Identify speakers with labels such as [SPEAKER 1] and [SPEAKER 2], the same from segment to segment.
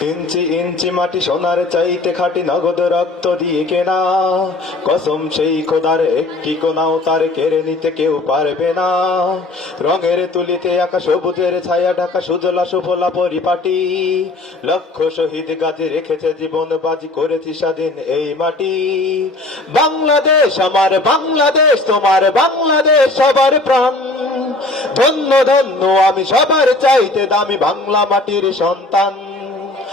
[SPEAKER 1] ইঞ্চি ইঞ্চি মাটি সোনার চাইতে খাটি নগদ রক্ত দিয়ে কেনা। কসম সেই খোদার একটি কোনাও তার কেড়ে নিতে কেউ পারবে না। রঙের তুলিতে আকাশ সবুজের ছায়া ঢাকা সুজলা সুফলা পরিপাটি। লক্ষ শহীদ গাজে রেখেছে জীবন বাজি করেছি স্বাধীন এই মাটি। বাংলাদেশ আমার বাংলাদেশ, তোমার বাংলাদেশ সবার প্রাণ। ধন্য ধন্য আমি সবার চাইতে দামি বাংলা মাটির সন্তান।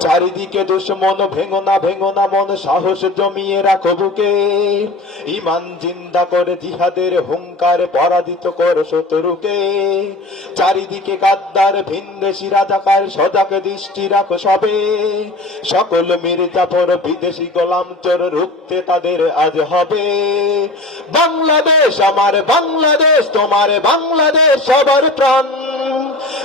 [SPEAKER 1] চারিদিকে দুশ্মন ভেঙো না ভেঙো না মন সাহস জমিয়ে রাখো বুকে। ইমান জিন্দা করে জিহাদের হুঙ্কার পরাজিত কর শত্রুকে। চারিদিকে গাদ্দার ভিনদেশি রাজাকার, সজাগ দৃষ্টি রাখো সবে। সকল মির্জাফর বিদেশি গোলাম চোর রুখতে তাদের আজ হবে। বাংলাদেশ আমার, বাংলাদেশ তোমার, বাংলাদেশ সবার প্রাণ।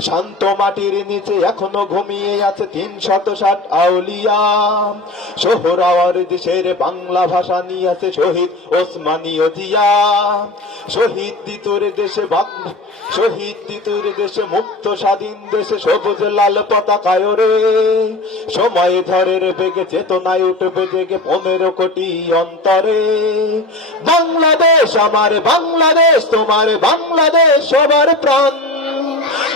[SPEAKER 1] শান্ত মাটির নিচে এখনও ঘুমিয়ে আছে তিন শত ষাট আউলিয়া। সোহরাওয়ার দেশের বাংলা ভাষা নিয়ে আছে শহীদ ওসমানীয় জিয়া। শহীদ দিতুর দেশে শহীদ দিতুর দেশে মুক্ত স্বাধীন দেশে সবুজ লাল পতাকায় রে সময় ঝড়ের বেগে চেতনায় উঠবে জেগে পনেরো কোটি অন্তরে। বাংলাদেশ, আমার বাংলাদেশ, তোমার বাংলাদেশ, সবার প্রাণ।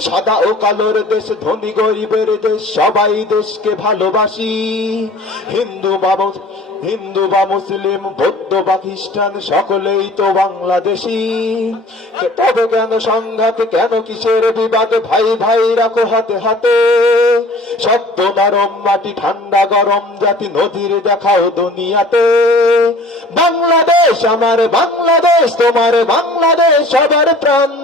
[SPEAKER 1] সাদা ও কালোর দেশ, ধনী গরিবের দেশ, সবাই দেশকে ভালোবাসি। হিন্দু বাবা হিন্দু বা মুসলিম, বৌদ্ধ বা খ্রিস্টান, সকলেই তো বাংলাদেশি। তবে কেন সংঘাত, কেন কিসের বিবাদ? ভাই ভাই রাখো হাতে হাতে। সত্য নরম মাটি, ঠান্ডা গরম জাতি, নদীর দেখাও দুনিয়াতে। বাংলাদেশ আমার বাংলাদেশ, তোমার বাংলাদেশ, সবার প্রাণ।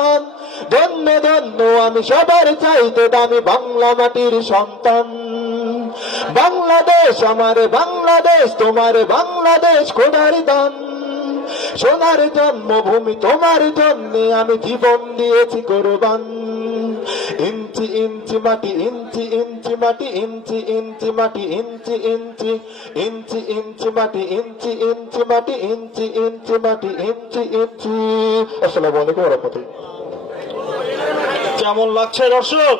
[SPEAKER 1] ধন্য ধন্য আমি সবার চাইতে দামি বাংলা মাটির সন্তান। বাংলাদেশ আমার বাংলাদেশ, তোমার বাংলাদেশ খোদার দান। সোনার জন্মভূমি তোমার জন্যে আমি জীবন দিয়েছি কোরবান। ইঞ্চি ইঞ্চি মাটি, ইঞ্চি ইঞ্চি মাটি, ইঞ্চি ইঞ্চি মাটি, ইঞ্চি ইঞ্চি ইঞ্চি ইঞ্চি মাটি, ইঞ্চি ইঞ্চি মাটি, ইঞ্চি ইঞ্চি মাটি, ইঞ্চি ইঞ্চি। আসসালামু আলাইকুম রহমতুল্লাহ।
[SPEAKER 2] কেমন লাগছে দর্শক?